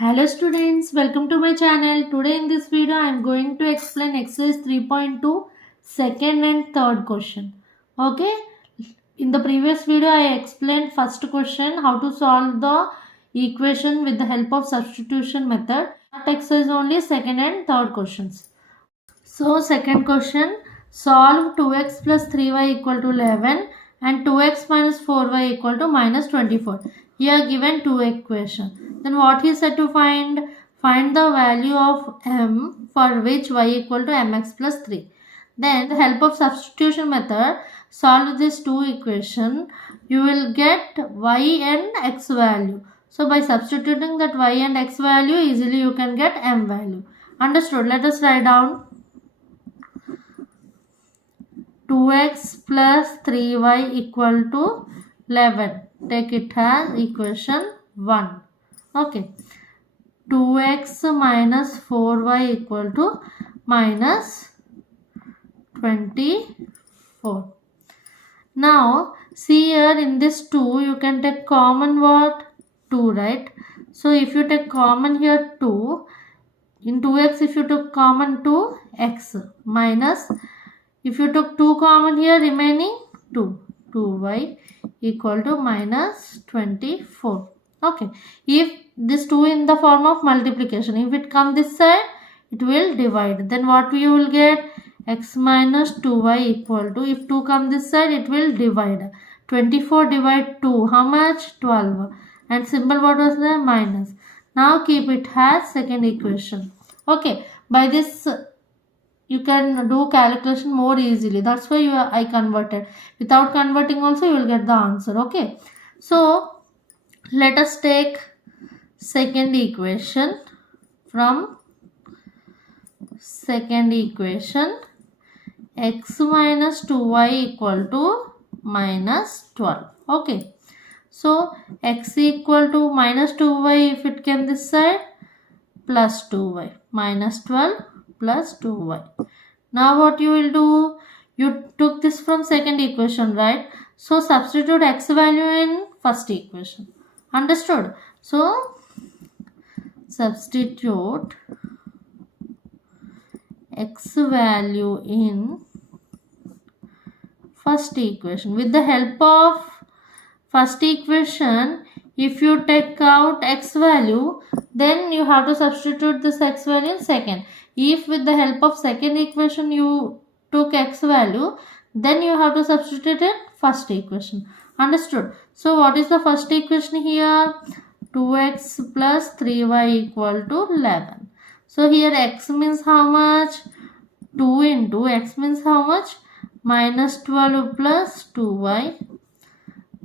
Hello students, welcome to my channel. Today in this video I am going to explain exercise 3.2 second and third question. Okay, in the previous video I explained first question how to solve the equation with the help of substitution method. That exercise only second and third questions. So second question, solve 2x plus 3y equal to 11 and 2x minus 4y equal to minus 24. Here given two equations. Then what he said to find? Find the value of m for which y equal to mx plus 3. Then with the help of substitution method, solve this two equation. You will get y and x value. So by substituting that y and x value, easily you can get m value. Understood? Let us write down 2x plus 3y equal to 11. Take it as equation 1. Okay. 2x minus 4y equal to minus 24. Now, see here in this 2, you can take common what? 2, right? So, if you take common here 2, in 2x if you took common 2, x minus, if you took 2 common here, remaining 2, 2y equal to minus 24. Okay, if this 2 in the form of multiplication, if it come this side, it will divide. Then what you will get? X minus 2y equal to, if 2 come this side, it will divide. 24 divide 2, how much? 12. And symbol what was there? Minus. Now keep it as second equation. Okay, by this you can do calculation more easily. That's why I converted. Without converting also you will get the answer. Okay. So let us take second equation. From second equation, x minus 2y equal to minus 12. Okay. So x equal to minus 2y, if it came this side, plus 2y, minus 12 plus 2y. Now what you will do? You took this from second equation, right? So substitute x value in first equation. Understood? So substitute x value in first equation. With the help of first equation, if you take out x value, then you have to substitute this x value in second. If with the help of second equation you took x value, then you have to substitute in first equation. Understood? So what is the first equation here? 2x plus 3y equal to 11. So here x means how much? 2 into x means how much? Minus 12 plus 2y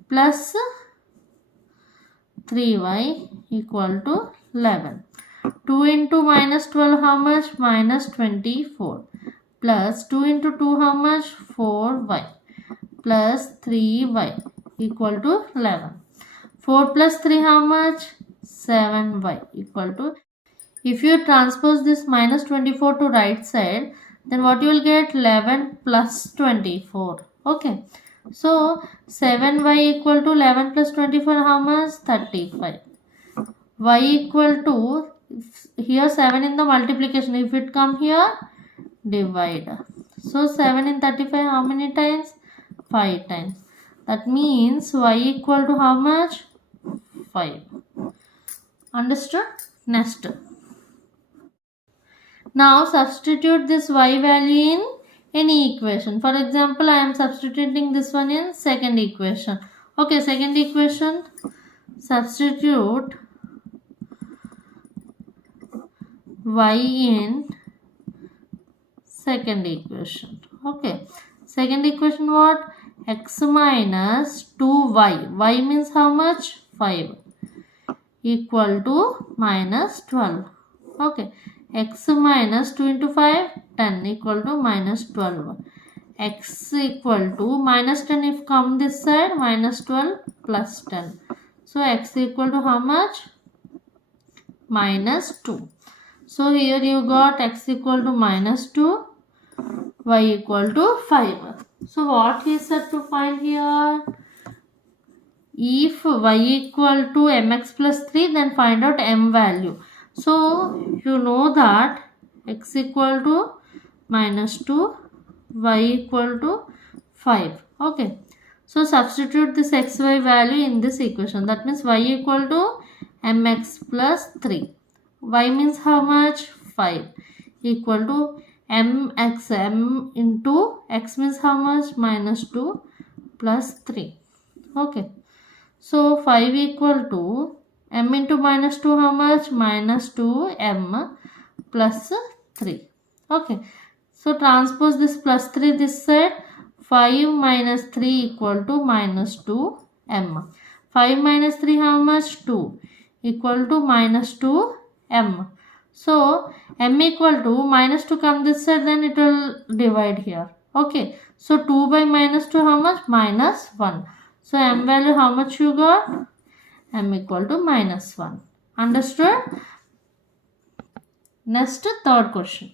plus 3y equal to 11. 2 into minus 12 how much? Minus 24. Plus 2 into 2 how much? 4y. Plus 3y equal to 11. 4 plus 3 how much? 7y equal to. If you transpose this minus 24 to right side, then what you will get? 11 plus 24. Okay. So 7y equal to 11 plus 24 how much? 35. Y equal to, here 7 in the multiplication, if it come here, divide. So 7 in 35 how many times? 5 times. That means y equal to how much? 5. Understood? Next. Now substitute this y value in any equation. For example, I am substituting this one in second equation. Okay, second equation, substitute y in second equation. Okay, second equation what? X minus 2y. Y means how much? 5 equal to minus 12. Okay, x minus 2 into 5, 10 equal to minus 12. X equal to minus 10 if come this side, minus 12 plus 10. So x equal to how much? Minus 2. So here you got x equal to minus 2, y equal to 5. So what he said to find here? if y equal to mx plus 3, then find out m value. So you know that x equal to minus 2, y equal to 5. Okay. So substitute this xy value in this equation. That means y equal to mx plus 3. Y means how much? 5 equal to mx, m into x means how much? Minus 2 plus 3. Okay. So 5 equal to m into minus 2 how much? Minus 2m plus 3. Okay. So transpose this plus 3 this side. 5 minus 3 equal to minus 2m. 5 minus 3 how much? 2 equal to minus 2m. So m equal to minus 2 come this side, then it will divide here. Okay. So 2 by minus 2 how much? Minus 1. So m value how much you got? M equal to minus 1. Understood? Next, third question.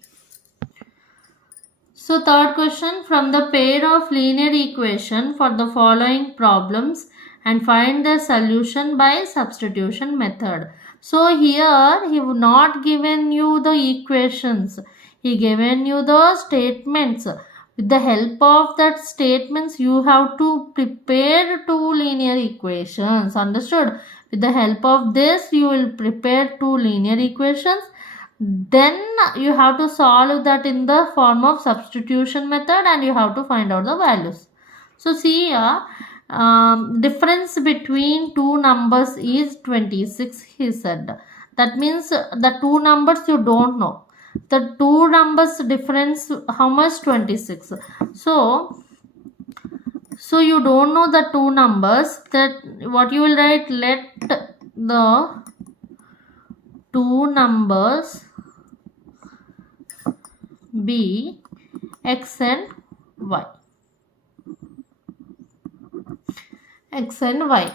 So third question, from the pair of linear equation for the following problems and find the solution by substitution method. So here he would not given you the equations. He given you the statements. With the help of that statements, you have to prepare two linear equations. Understood? With the help of this, you will prepare two linear equations. Then you have to solve that in the form of substitution method and you have to find out the values. So see here, difference between two numbers is 26, he said. That means the two numbers you don't know. The two numbers difference how much? 26. So you don't know the two numbers. That what you will write? Let the two numbers be x and y. X and y.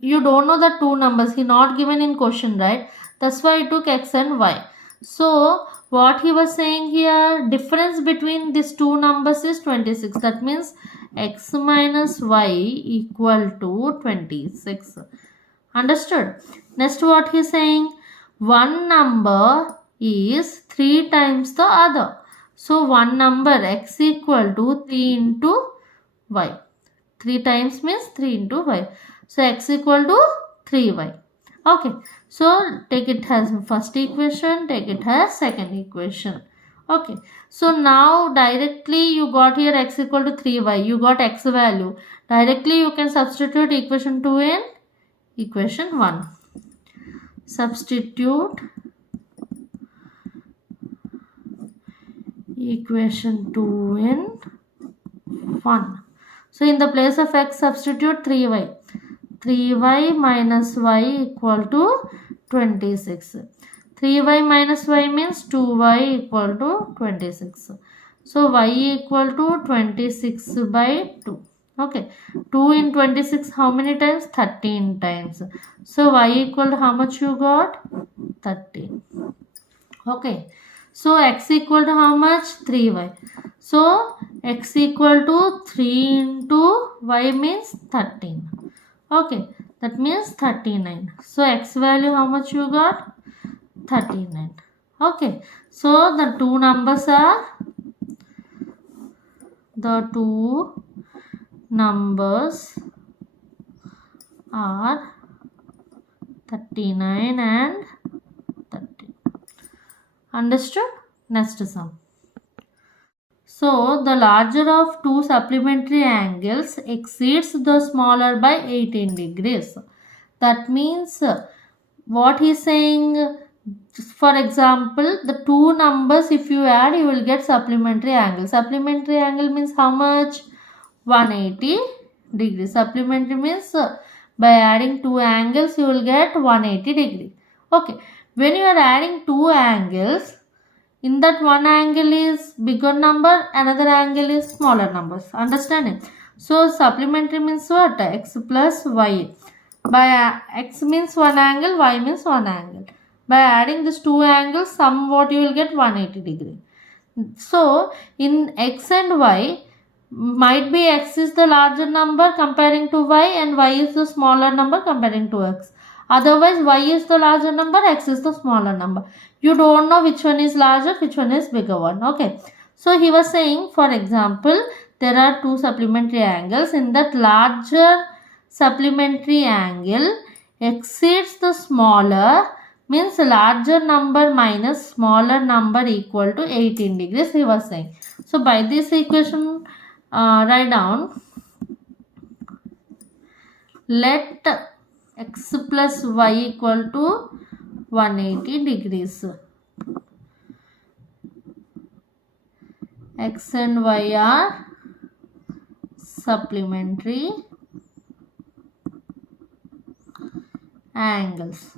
You don't know the two numbers. He not given in question, right? That's why I took x and y. So what he was saying here, difference between these two numbers is 26. That means x minus y equal to 26. Understood? Next what he is saying, one number is 3 times the other. So one number x equal to 3 into y. 3 times means 3 into y. So x equal to 3y. Okay. So take it as first equation, take it as second equation. Okay. So now directly you got here x equal to 3y. You got x value. Directly you can substitute equation 2 in equation 1. Substitute equation 2 in 1. So in the place of x substitute 3y. 3y minus y equal to 26. 3y minus y means 2y equal to 26. So y equal to 26 by 2. Okay. 2 in 26 how many times? 13 times. So y equal to how much you got? 13. Okay. So x equal to how much? 3y. So x equal to 3 into y means 13. Okay. That means 39. So x value how much you got? 39. Okay. So the two numbers are, the two numbers are 39 and 30. Understood? Next sum. So the larger of two supplementary angles exceeds the smaller by 18 degrees. That means what he is saying, for example, the two numbers if you add, you will get supplementary angle. Supplementary angle means how much? 180 degrees. Supplementary means by adding two angles you will get 180 degrees. Okay. When you are adding two angles, in that one angle is bigger number, another angle is smaller numbers. Understand it? So supplementary means what? X plus y. By x means one angle, y means one angle. By adding these two angles, somewhat you will get 180 degree. So in x and y, might be x is the larger number comparing to y and y is the smaller number comparing to x. Otherwise, y is the larger number, x is the smaller number. You don't know which one is larger, which one is bigger one. Okay. So he was saying, for example, there are two supplementary angles. In that larger supplementary angle exceeds the smaller, means larger number minus smaller number equal to 18 degrees, he was saying. So by this equation, write down, let x plus y equal to 180 degrees. X and y are supplementary angles.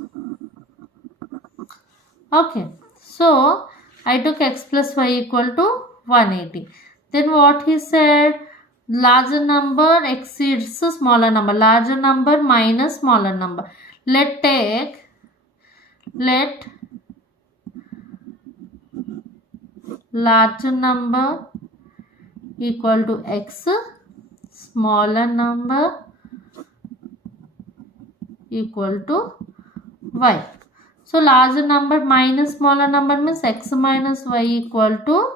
Okay, so I took x plus y equal to 180. Then what he said, larger number exceeds smaller number, larger number minus smaller number. Let larger number equal to x, smaller number equal to y. So larger number minus smaller number means x minus y equal to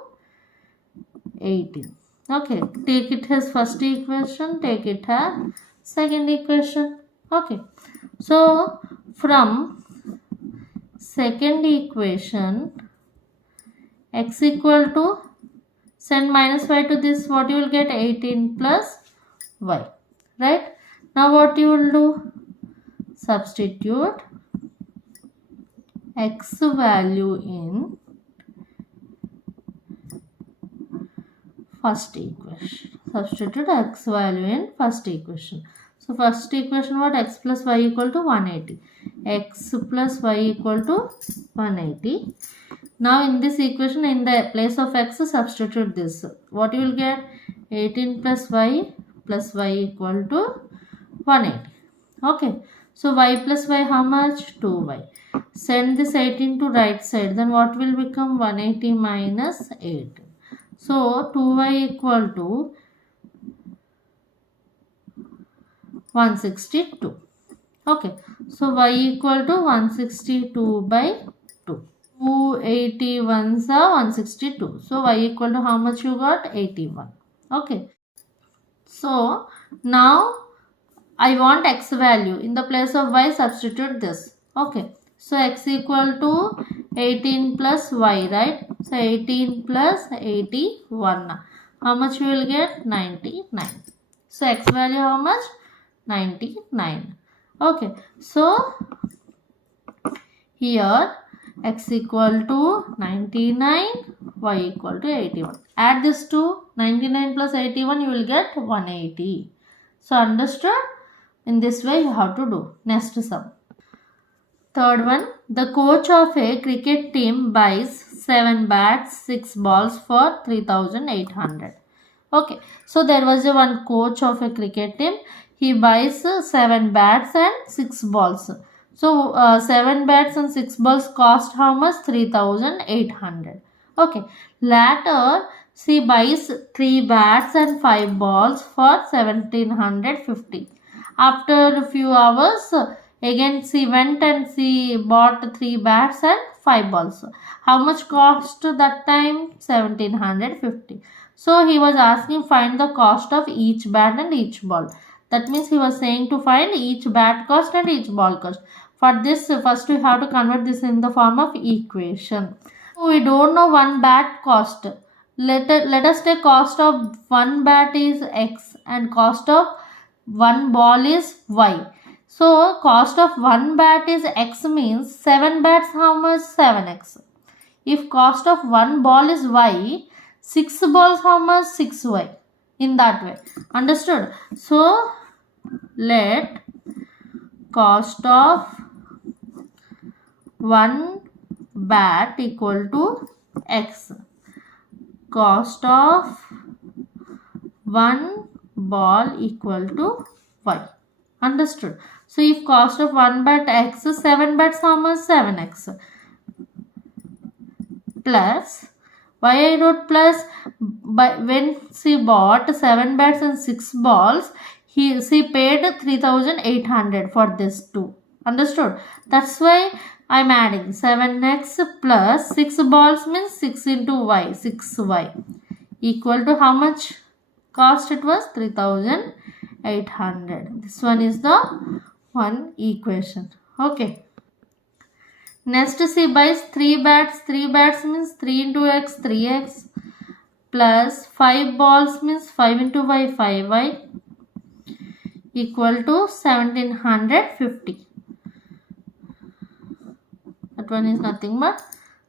18. Okay, take it as first equation, take it as second equation. Okay, so from second equation, x equal to, send minus y to this, what you will get, 18 plus y, right? Now what you will do, substitute x value in first equation. Substitute x value in first equation. So first equation, what, x plus y equal to 180. X plus y equal to 180. Now in this equation, in the place of x, substitute this. What you will get, 18 plus y equal to 180. Okay. So y plus y how much? 2y. Send this 18 to right side. Then what will become? 180 minus 8. So 2y equal to 162. Okay. So y equal to 162 by 2. 281s are 162. So y equal to how much you got? 81. Okay. So now I want x value. In the place of y, substitute this. Okay. So x equal to 18 plus y, right? So 18 plus 81. How much we will get? 99. So x value how much? 99. Okay. So here x equal to 99, y equal to 81. Add this to 99 plus 81, you will get 180. So understood? In this way you have to do. Next sum. Third one, the coach of a cricket team buys 7 bats, 6 balls for 3,800. Okay, so there was one coach of a cricket team. He buys 7 bats and 6 balls. So 7 bats and 6 balls cost how much? 3,800. Okay, later she buys 3 bats and 5 balls for 1,750. After a few hours, again she went and she bought 3 bats and 5 balls. How much cost that time? 1,750. So he was asking, find the cost of each bat and each ball. That means he was saying to find each bat cost and each ball cost. For this, first we have to convert this in the form of equation. So we don't know one bat cost. Let us take cost of one bat is x and cost of one ball is y. So cost of one bat is x means 7 bats how much? 7x. If cost of one ball is y, 6 balls how much? 6y. In that way. Understood? So let cost of one bat equal to x. Cost of one ball equal to y. Understood? So if cost of one bat x, 7 bats how much? 7x. Plus, why I wrote plus? when she bought 7 bats and 6 balls, she paid 3,800 for this too. Understood? That's why I'm adding 7x plus 6 balls means 6 into y, 6y equal to how much cost it was? 3,800. This one is the one equation. Okay. Next she buys 3 bats. 3 bats means 3 into x, 3x plus 5 balls means 5 into y, 5y equal to 1750. That one is nothing but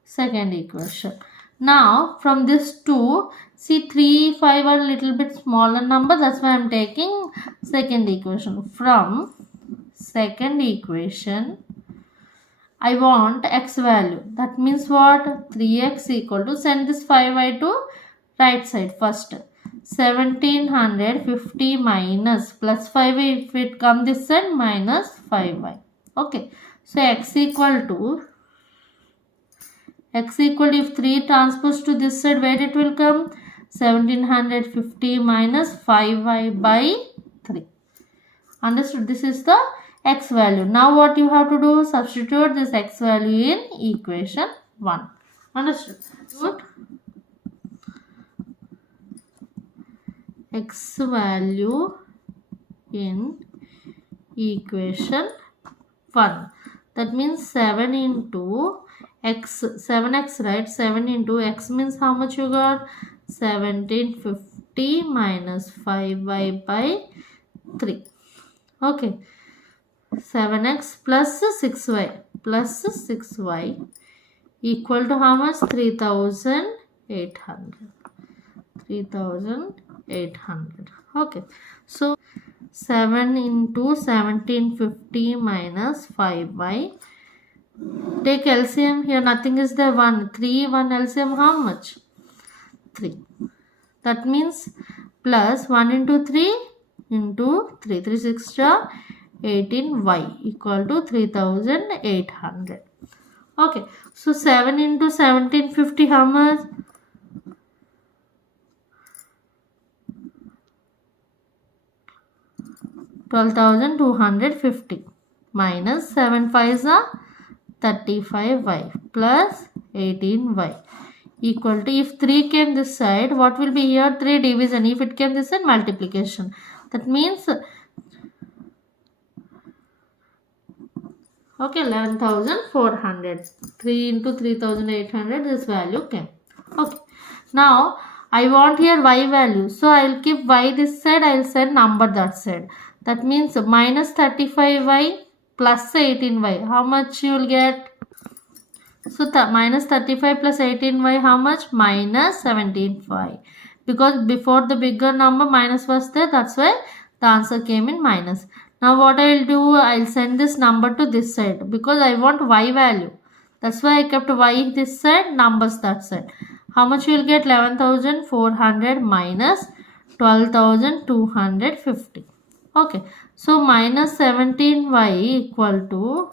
second equation. Now from this 2, see 3, 5 are a little bit smaller number. That's why I am taking second equation. From second equation, I want x value. That means what? 3x equal to, send this 5y to right side first. 1750 minus plus 5y, if it come this side, minus 5y. Okay. So x equal, if 3 transpose to this side, where it will come? 1750 minus 5y by 3. Understood? This is the x value. Now what you have to do? Substitute this x value in equation 1. Understood? Good. X value in equation 1. That means 7 into x, 7x, right? 7 into x means how much you got? 1750 minus 5y by 3. Okay. 7x plus 6y equal to how much? 3,800. 3,800. Okay. So 7 into 1750 minus 5y. Take LCM here. Nothing is there. 1. 3. 1 LCM how much? 3. That means plus 1 into 3 into 3. 3 6 18y equal to 3,800. Okay. So 7 into 1750 how much? 12,250 minus 7 5s are 35y plus 18y equal to, if 3 came this side, what will be here? 3 division. If it came this side, multiplication. That means, okay, 11,400. 3 into 3,800, this value came. Okay. Now, I want here y value. So, I will keep y this side, I will send number that side. That means minus 35y plus 18y. How much you will get? So, minus 35 plus 18y, how much? Minus 17y. Because before the bigger number, minus was there. That's why the answer came in minus. Now, what I will do? I will send this number to this side. Because I want y value. That's why I kept y this side, numbers that side. How much you will get? 11,400 minus 12,250. Okay. So, minus 17y equal to,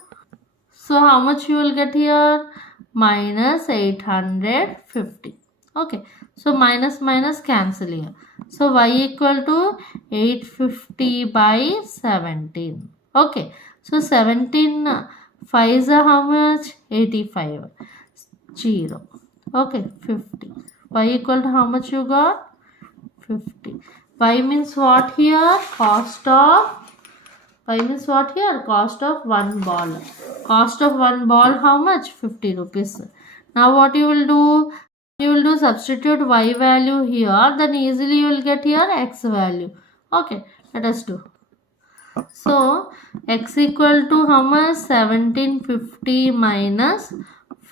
so how much you will get here? Minus 850. Okay. So, minus cancel here. So, y equal to 850 by 17. Okay. So, 17 5s are how much? 85. 0. Okay. 50. Y equal to how much you got? 50. Y means what here? Cost of, y means what here? Cost of one ball. Cost of one ball how much? 50 rupees. Now what you will do? You will do substitute y value here. Then easily you will get here x value. Okay. Let us do. So x equal to how much? 1750 minus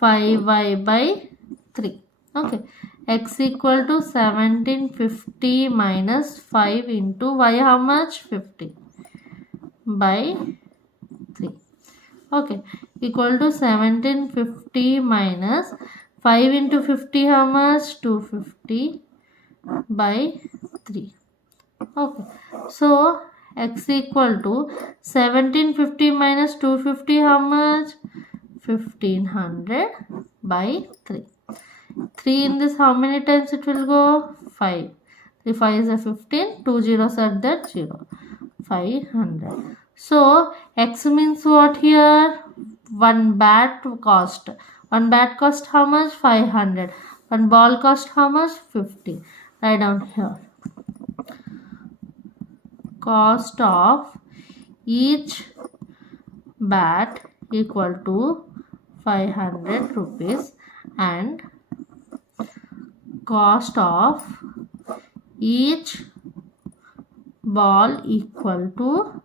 5y by 3. Okay. X equal to 1750 minus 5 into y how much? 50 by 3. Okay. Equal to 1750 minus 5 into 50 how much? 250 by 3. Okay. So, x equal to 1750 minus 250 how much? 1500 by 3. 3 in this, how many times it will go? 5. 3 5 is a 15. 2 zeros are there, 0. 500. So x means what here? 1 bat cost. 1 bat cost how much? 500. 1 ball cost how much? 50. Write down here. Cost of each bat equal to 500 rupees and cost of each ball equal to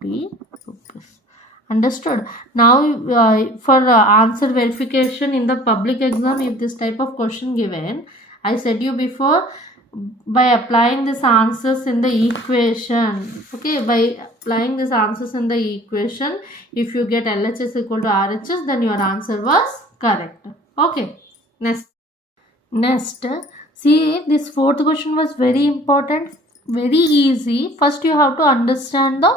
50 rupees. Understood? Now for answer verification in the public exam, if this type of question given, I said you before, by applying these answers in the equation, okay, by applying these answers in the equation, if you get LHS equal to RHS, then your answer was correct. Okay, next, see, this fourth question was very important, very easy. First you have to understand the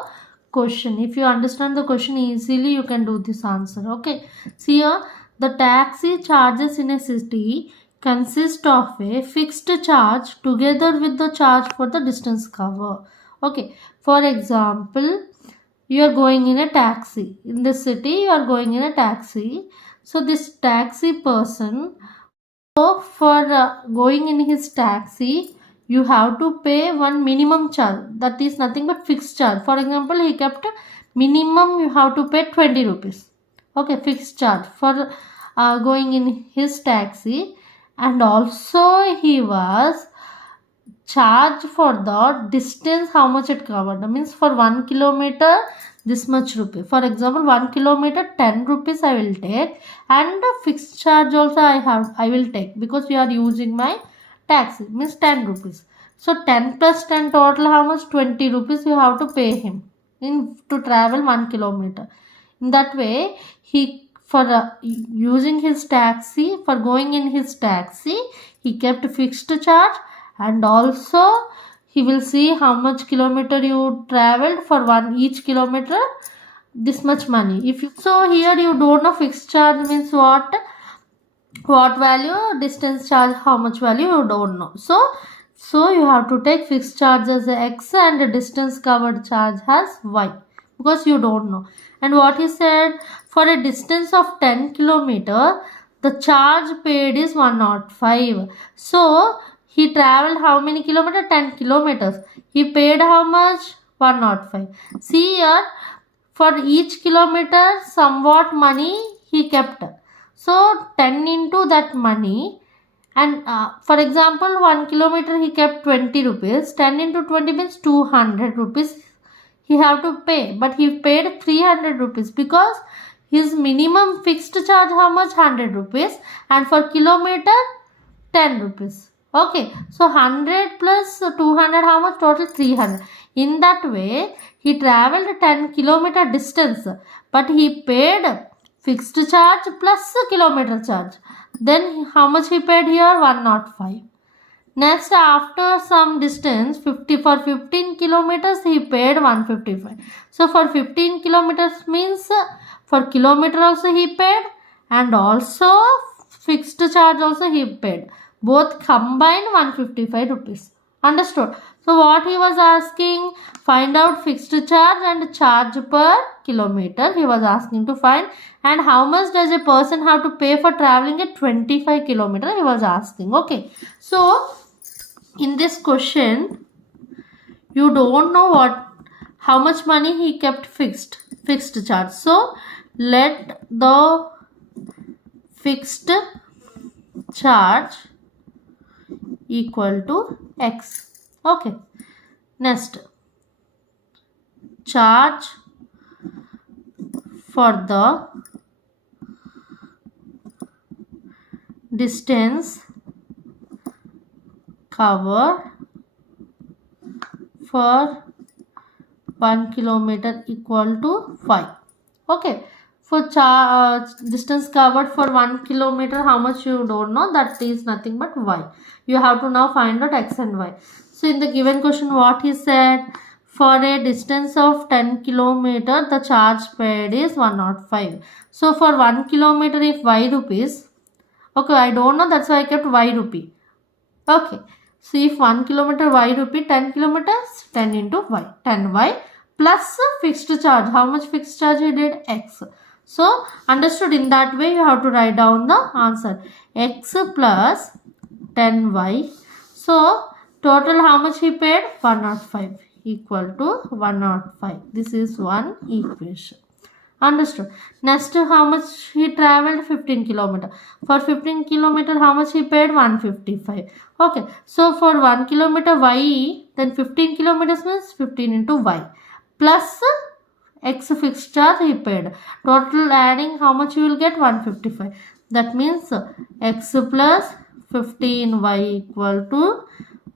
question. If you understand the question easily, you can do this answer. Okay, see here, the taxi charges in a city consist of a fixed charge together with the charge for the distance cover. Okay, for example, you are going in a taxi in the city, you are going in a taxi. So this taxi person, so for going in his taxi, you have to pay one minimum charge, that is nothing but fixed charge. For example, he kept minimum you have to pay 20 rupees. Okay, fixed charge for going in his taxi, and also he was charged for the distance how much it covered. That means for 1 kilometer this much rupee. For example, 1 kilometer 10 rupees I will take, and fixed charge also I will take, because we are using my taxi, means 10 rupees. So 10 plus 10 total how much? 20 rupees you have to pay him in to travel 1 kilometer. In that way, he for using his taxi, for going in his taxi, he kept fixed charge, and also he will see how much kilometer you traveled. For each kilometer this much money. If you, so here you don't know fixed charge means what value, distance charge how much value you don't know. So you have to take fixed charge as x and distance covered charge as y, because you don't know. And what he said, for a distance of 10 kilometer, the charge paid is 105. So he traveled how many kilometers? 10 kilometers. He paid how much? 105. See here, for each kilometer somewhat money he kept. So 10 into that money, and for example 1 kilometer he kept 20 rupees. 10 into 20 means 200 rupees he have to pay, but he paid 300 rupees because his minimum fixed charge how much? 100 rupees, and for kilometer 10 rupees. Okay, so 100 plus 200 how much? Total 300. In that way he traveled 10 kilometer distance, but he paid fixed charge plus kilometer charge. Then how much he paid here? 105. Next, after some distance, for 15 kilometers he paid 155. So for 15 kilometers means for kilometer also he paid, and also fixed charge also he paid. Both combined 155 rupees. Understood? So what he was asking, find out fixed charge and charge per kilometer he was asking to find, and how much does a person have to pay for traveling at 25 kilometers he was asking. Okay, so in this question you don't know how much money he kept fixed charge. So let the fixed charge equal to x. Okay, next, charge for the distance covered for 1 kilometer equal to 5. Okay, for distance covered for 1 kilometer how much you don't know, that is nothing but y. You have to now find out x and y. So in the given question what he said, for a distance of 10 kilometer the charge paid is 105. So for 1 kilometer if y rupees, Okay, I don't know, that's why I kept y rupee. Okay, so if 1 kilometer y rupee, 10 kilometers, 10 into y, 10y plus fixed charge. How much fixed charge he did? X. So understood, in that way you have to write down the answer. X plus 10y. So total how much he paid? 105 equal to 105. This is one equation. Understood. Next, how much he traveled? 15 kilometer. For 15 kilometer, how much he paid? 155. Okay. So for 1 kilometer y, then 15 kilometers means 15 into y plus x fixed charge he paid. Total adding, how much you will get? 155. That means x plus 15y equal to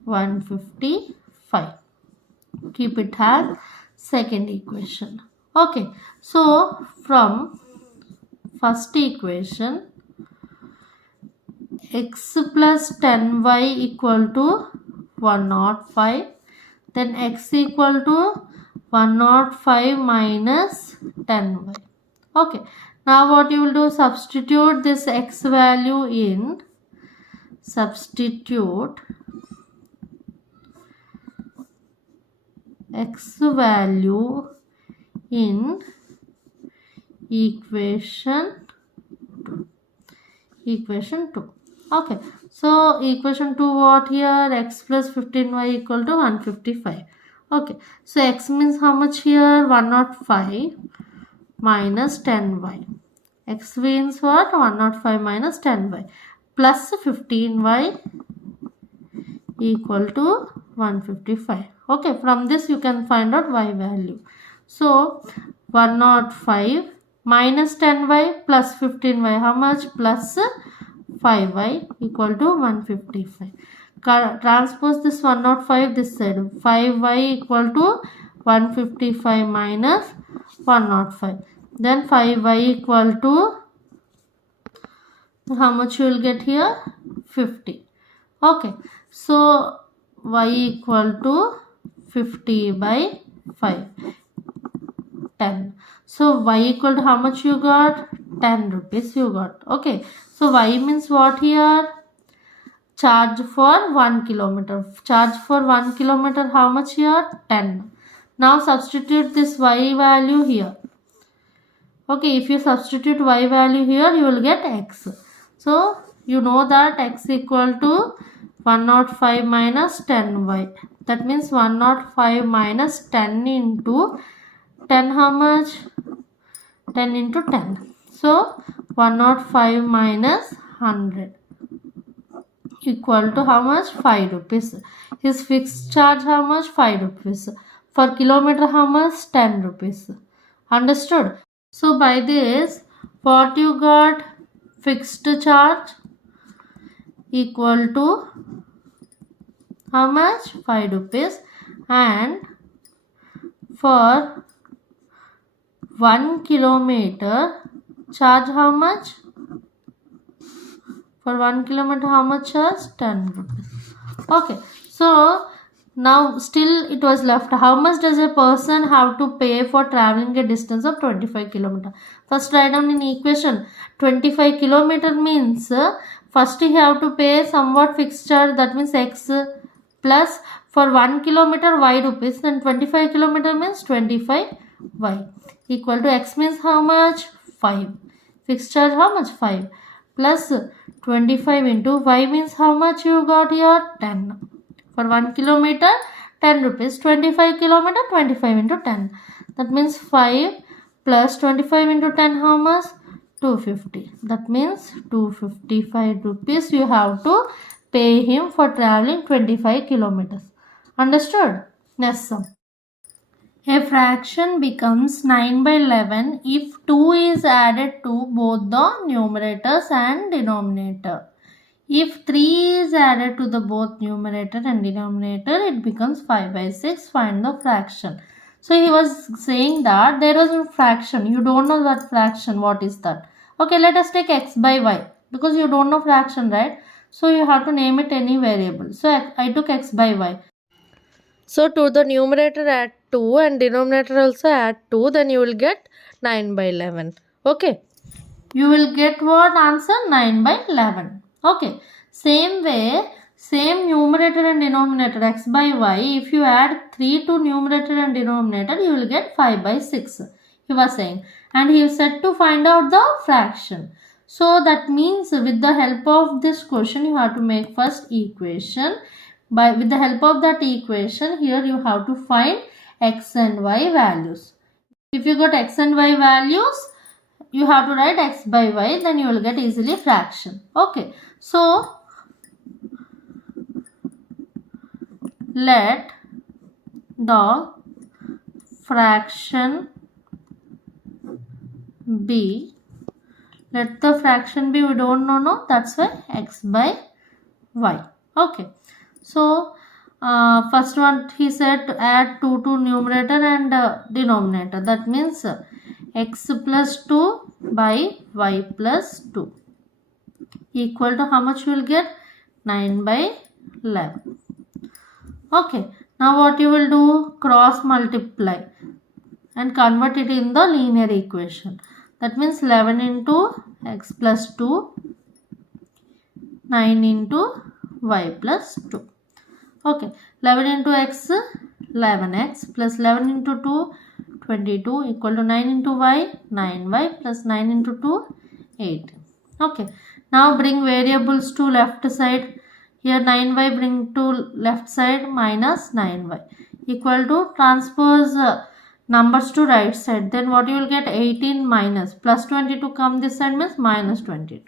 155. Keep it as second equation. Okay, so from first equation, x plus 10y equal to 105, then x equal to 105 minus 10y. Okay, now what you will do? Substitute this x value in, substitute x value in equation 2. Okay, so equation 2 what here? X plus 15y equal to 155. Okay, so x means how much here? 105 minus 10y. X means what? 105 minus 10y plus 15y equal to 155. Okay, from this you can find out y value. So 105 minus 10y plus 15y, how much? Plus 5y equal to 155. Transpose this 105 this side. 5y equal to 155 minus 105. Then 5y equal to, how much you will get here? 50. Okay, so y equal to 50 by 5, 10. So y equal to how much you got? 10 rupees you got. Okay, so y means what here? Charge for 1 kilometer. Charge for 1 kilometer, how much here? 10. Now substitute this y value here. Okay, if you substitute y value here, you will get x. So you know that x equal to 105 minus 10y. That means 105 minus 10 into 10, how much? 10 into 10. So 105 minus 100 equal to how much? 5 rupees. His fixed charge how much? 5 rupees. For kilometer how much? 10 rupees. Understood? So by this, what you got? Fixed charge equal to how much? 5 rupees. And for 1 kilometer charge how much? For 1 kilometer how much charge? 10 rupees. Okay, so now still it was left. How much does a person have to pay for traveling a distance of 25 kilometer? First write down in equation. 25 kilometer means first he have to pay somewhat fixed charge, that means x plus for 1 kilometer y rupees, then 25 kilometer means 25 y equal to x means how much? 5. Fixed charge how much? 5 plus 25 into y means how much you got here? 10. For 1 kilometer 10 rupees, 25 kilometer 25 into 10. That means 5 plus 25 into 10 how much? 250. That means 255 rupees you have to pay him for traveling 25 kilometers. Understood? Next sum. A fraction becomes 9 by 11 if 2 is added to both the numerators and denominator. If 3 is added to the both numerator and denominator, it becomes 5 by 6. Find the fraction. So he was saying that there is a fraction. You don't know that fraction. What is that? Okay, let us take x by y. Because you don't know fraction, right? So you have to name it any variable. So I took x by y. So to the numerator add 2 and denominator also add 2. Then you will get 9 by 11. Okay. you will get what answer? 9 by 11. Okay. Same way, same numerator and denominator x by y. If you add 3 to numerator and denominator, you will get 5 by 6. He was saying. And he said to find out the fraction. So that means with the help of this question, you have to make first equation. With the help of that equation, here you have to find x and y values. If you got x and y values, you have to write x by y, then you will get easily fraction. Okay. So, let the fraction be, we don't know, no, that's why x by y. Okay. So, first one he said to add 2 to numerator and denominator. That means x plus 2 by y plus 2 equal to how much you will get? 9 by 11. Okay. Now what you will do? Cross multiply and convert it in the linear equation. That means 11 into x plus 2, 9 into y plus 2. Okay, 11 into x, 11x plus 11 into 2, 22 equal to 9 into y, 9y plus 9 into 2, 8. Okay, now bring variables to left side. Here 9y bring to left side minus 9y equal to transpose numbers to right side. Then what you will get? 18 minus plus 22 come this side means minus 22.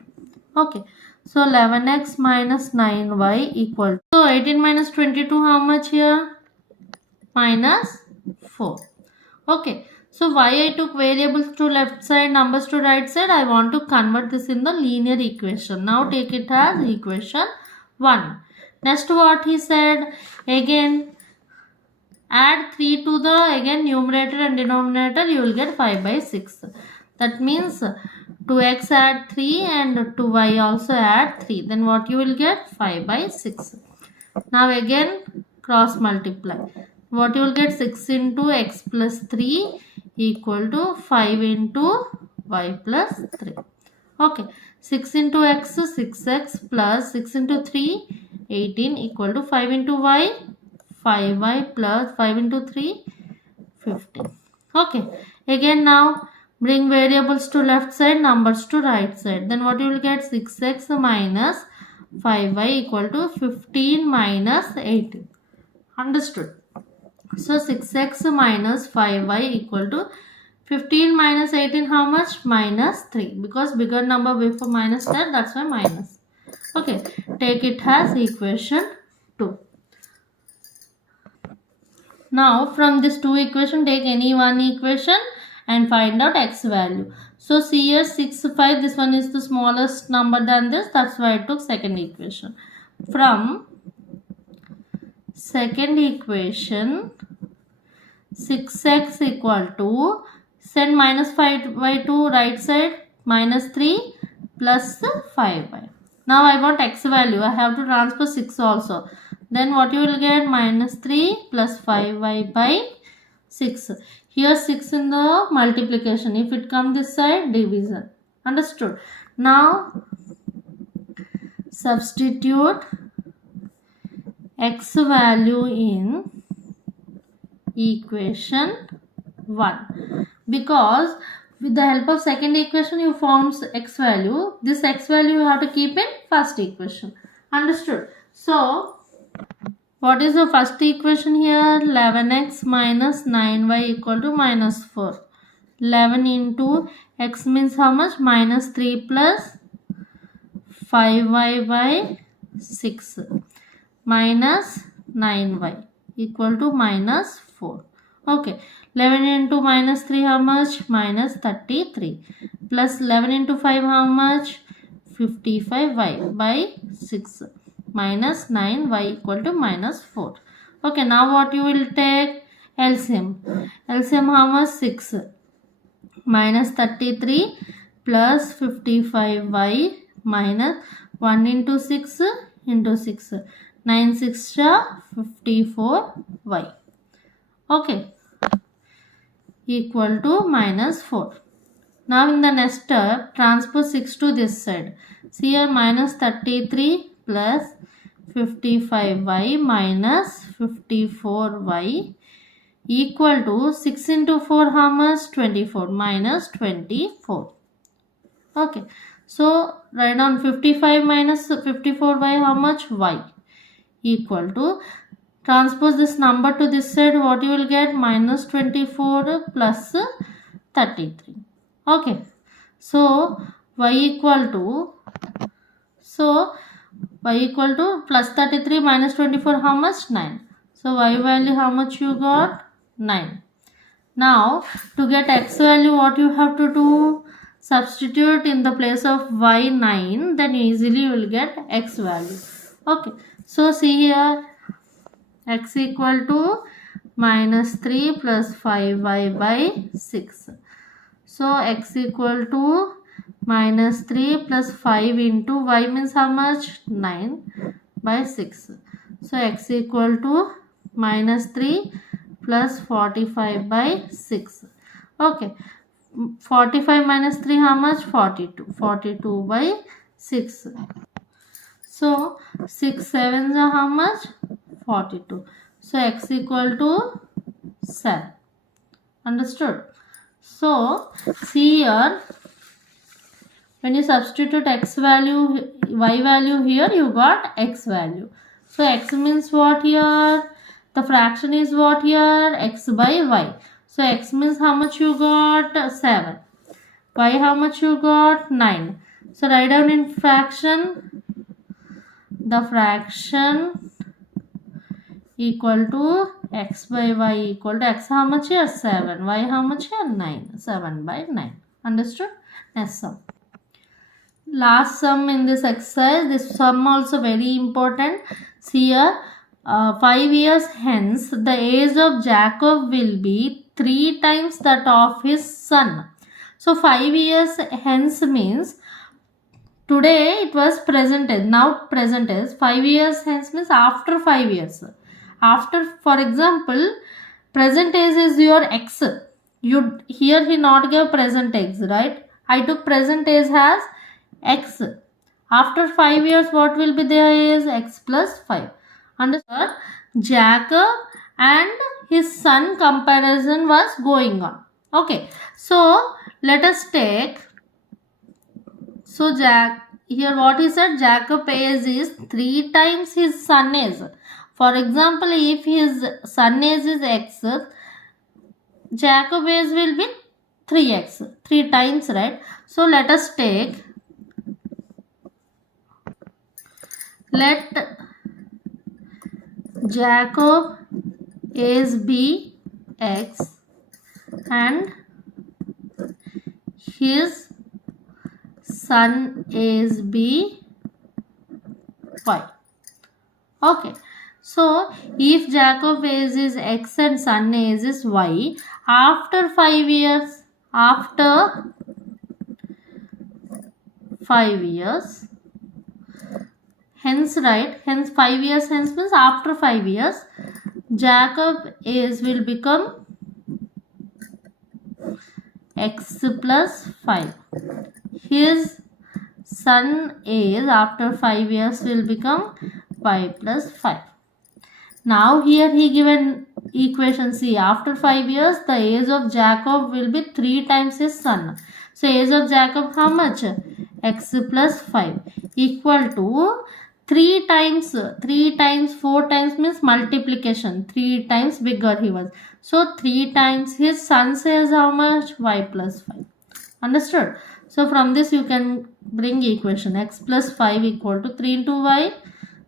Okay. So 11x minus 9y equal to, so 18 minus 22 how much here? Minus 4. Okay. So why I took variables to left side, numbers to right side? I want to convert this in the linear equation. Now take it as equation 1. Next what he said? Again add 3 to the numerator and denominator, you will get 5 by 6. That means to x add 3 and to y also add 3. Then what you will get? 5 by 6. Now again cross multiply. What you will get? 6 into x plus 3 equal to 5 into y plus 3. Okay. 6 into x, 6x plus 6 into 3, 18 equal to 5 into y, 5y plus 5 into 3, 15. Okay. Again now bring variables to left side, numbers to right side. Then what you will get? 6x minus 5y equal to 15 minus 18. Understood? So 6x minus 5y equal to 15 minus 18 how much? Minus 3. Because bigger number before minus 10, that's why minus. Okay. Take it as equation 2. Now from this 2 equation, take any one equation and find out x value. So see here 6, 5, this one is the smallest number than this. That's why I took second equation. From second equation, 6x equal to, send minus 5y to right side, minus 3 plus 5y. Now I want x value. I have to transfer 6 also. Then what you will get? Minus 3 plus 5y by 6. Here 6 in the multiplication. If it comes this side, division. Understood? Now substitute x value in equation 1. Because with the help of second equation you found x value. This x value you have to keep in first equation. Understood? So what is the first equation here? 11x minus 9y equal to minus 4. 11 into x means how much? Minus 3 plus 5y by 6 minus 9y equal to minus 4. Okay. 11 into minus 3 how much? Minus 33 plus 11 into 5 how much? 55y by 6 minus 9y equal to minus 4. Okay, now what you will take? LCM. LCM how much? 6 minus 33 plus 55y minus 1 into 6 into 6. 9 6 54y. Okay. Equal to minus 4. Now in the next step, transpose 6 to this side. See here, minus 33 plus 55y minus 54y equal to 6 into 4 how much? 24 minus 24. Okay. So write down 55 minus 54y how much? Y equal to, transpose this number to this side, what you will get? Minus 24 plus 33. Okay. So y equal to plus 33 minus 24 how much? 9. So y value how much you got? 9. Now to get x value, what you have to do? Substitute in the place of y 9, then easily you will get x value. Okay. So see here, x equal to minus 3 plus 5y by 6. So x equal to minus 3 plus 5 into y means how much? 9 by 6. So x equal to minus 3 plus 45 by 6. Okay. 45 minus 3 how much? 42. 42 by 6. So 6 sevens are how much? 42. So x equal to 7. Understood? So see here, when you substitute x value, y value here, you got x value. So x means what here? The fraction is what here? X by y. So x means how much you got? 7. Y how much you got? 9. So write down in fraction. The fraction equal to x by y equal to x how much here? 7. Y how much here? 9. 7 by 9. Understood? Next sum. Last sum in this exercise. This sum also very important. See here, 5 years hence the age of Jacob will be 3 times that of his son. So 5 years hence means, today it was present tense, now present tense. 5 years hence means after 5 years. After, for example, present tense is your x. You here he not gave present tense, right? I took present tense as x. After 5 years, what will be there is x plus 5. Understood? Jacob and his son comparison was going on. Okay. So let us take. So here what he said, Jacob age is 3 times his son age. For example, if his son age is x, Jacob age will be 3x, 3 times, right? So let us take, let Jacob age be x and his son age be y. Okay. So if Jacob age is x and son age is y, after 5 years, hence, right, hence 5 years hence means after 5 years, Jacob age will become x plus 5. His son age after 5 years will become y plus 5. Now here he given equation. See, after 5 years the age of Jacob will be 3 times his son. So age of Jacob how much? X plus 5 equal to 3 times 4 times means multiplication. 3 times bigger he was. So 3 times his son says how much? Y plus 5. Understood? So from this you can bring equation. X plus 5 equal to 3 into y,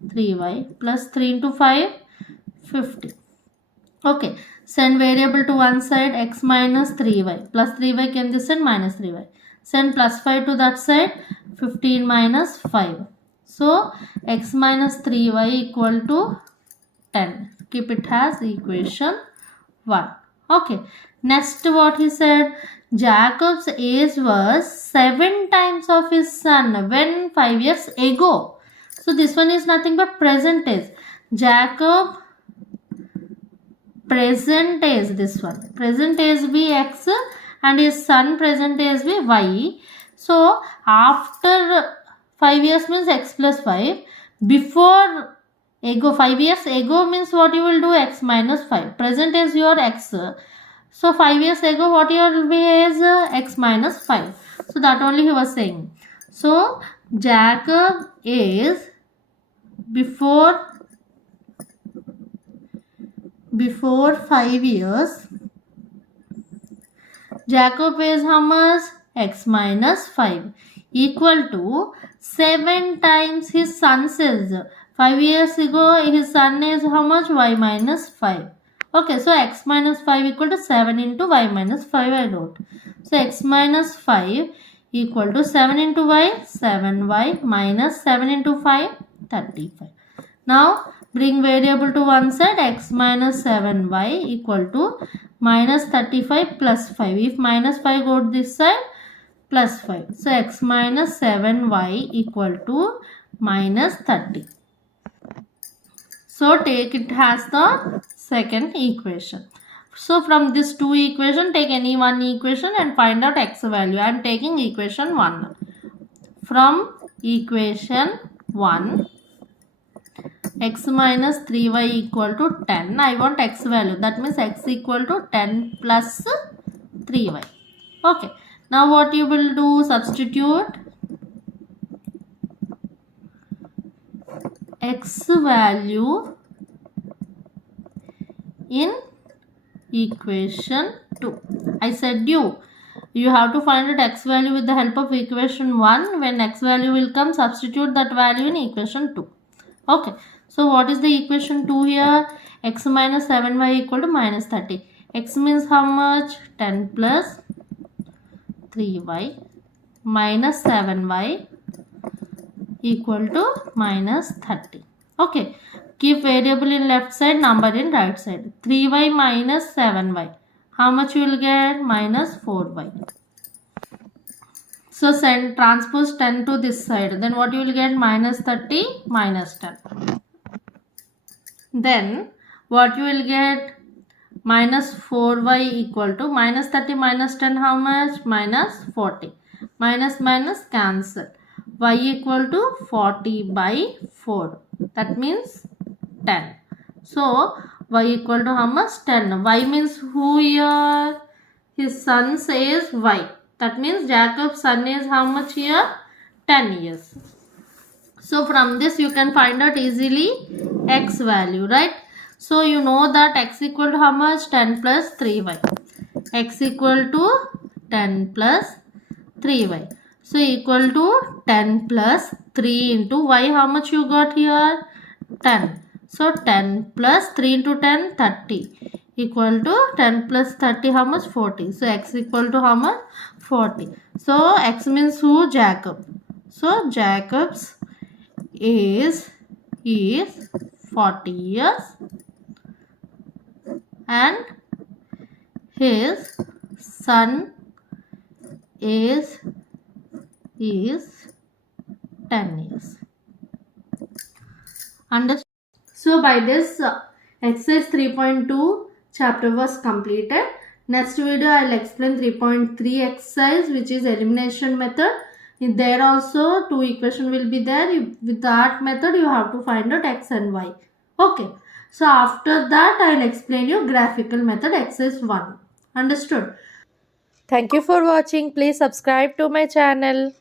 3y plus 3 into 5, 50. Okay. Send variable to one side, x minus 3y. Plus 3y can this side, minus 3y. Send plus 5 to that side, 15 minus 5. So x minus 3y equal to 10. Keep it as equation 1. Okay. Next what he said, Jacob's age was 7 times of his son when 5 years ago. So this one is nothing but present age. Jacob present age, this one. Present age be x and his son present age be y. So after 5 years means x plus 5. Before ago 5 years ago means what you will do, x minus 5. Present is your x. So 5 years ago what you will be is x minus 5. So that only he was saying. So Jacob is before 5 years, Jacob is how much? X minus 5 equal to 7 times his son's age. 5 years ago his son is how much? Y minus 5. Okay, so x minus 5 equal to 7 into y minus 5 I wrote. So x minus 5 equal to 7 into y, 7y minus 7 into 5, 35. Now bring variable to one side, x minus 7y equal to minus 35 plus 5. If minus 5 go to this side, plus 5. So x minus 7y equal to minus 30. So take it as the second equation. So from this two equation, take any one equation and find out x value. I am taking equation 1. From equation 1, x minus 3y equal to 10. I want x value. That means x equal to 10 plus 3y. Okay. Now what you will do? Substitute x value in equation 2. I said you have to find out x value with the help of equation 1. When x value will come, substitute that value in equation 2. Okay. So what is the equation 2 here? X minus 7y equal to minus 30. X means how much? 10 plus 3y minus 7y equal to minus 30. Okay. Keep variable in left side, number in right side. 3y minus 7y. How much you will get? Minus 4y. So send transpose 10 to this side. Then what you will get? Minus 30 minus 10. Then what you will get? Minus 4y equal to minus 30 minus 10 how much? Minus 40. Minus minus cancel. Y equal to 40 by 4. That means 10. So y equal to how much? 10. Y means who here? His son says y. That means Jacob's son is how much here? 10 years. So from this you can find out easily x value, right? So you know that x equal to how much? 10 plus 3y. X equal to 10 plus 3y. So equal to 10 plus 3 into y. How much you got here? 10. So 10 plus 3 into 10, 30. Equal to 10 plus 30 how much? 40. So x equal to how much? 40. So x means who? Jacob. So Jacob's age is 40 years and his son is 10 years. Understood? So by this exercise 3.2 chapter was completed. Next video I will explain 3.3 exercise, which is elimination method. There also two equation will be there. With that method you have to find out x and y. Okay. So after that I will explain you graphical method exercise 1. Understood? Thank you for watching. Please subscribe to my channel.